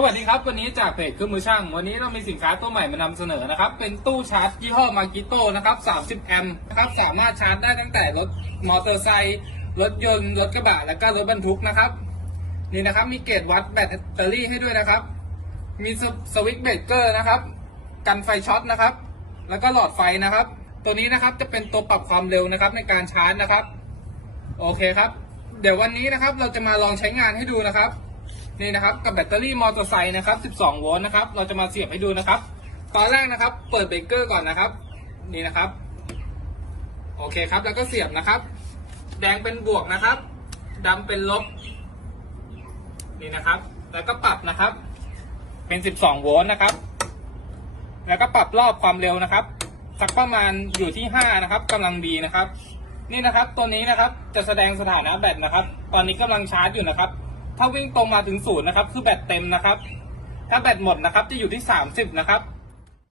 สวัสดีครับ วันนี้จากเพจเครื่องมือช่าง วันนี้เรามีสินค้าตัวใหม่มานำเสนอนะครับ เป็นตู้ชาร์จยี่ห้อมากิโต้นะครับ 30 แอมป์นะครับสามารถชาร์จได้ตั้งแต่รถมอเตอร์ไซค์รถยนต์รถกระบะและก็รถบรรทุกนะครับ นี่นะครับมีเกจวัดแบตเตอรี่ให้ด้วยนะครับ มีสสวิตช์เบรกเกอร์นะครับ กันไฟช็อตนะครับ แล้วก็หลอดไฟนะครับ ตัวนี้นะครับจะเป็นตัวปรับความเร็วนะครับ ในการชาร์จนะครับ โอเคครับ เดี๋ยววันนี้นะครับเราจะมาลองใช้งานให้ดูนะครับ นี่นะครับกับแบตเตอรี่มอเตอร์ไซค์นะครับ 12 โวลต์นะครับ เราจะมาเสียบให้ดูนะครับ ตอนแรกนะครับ เปิดเบรกเกอร์ก่อนนะครับ นี่นะครับ โอเคครับ แล้วก็เสียบนะครับ แดงเป็นบวกนะครับดำเป็นลบ นี่นะครับ แล้วก็ปรับนะครับ เป็น 12 โวลต์นะครับ แล้วก็ปรับรอบความเร็วนะครับ สักประมาณอยู่ที่ 5 นะครับกำลังดีนะครับ นี่นะครับ ตัวนี้นะครับ จะแสดงสถานะแบตนะครับ ตอนนี้กำลังชาร์จอยู่นะครับ ถ้าวิ่งตรงมาถึงศูนย์นะครับ คือแบตเต็มนะครับ ถ้าแบตหมดนะครับ จะอยู่ที่ 30 นะครับ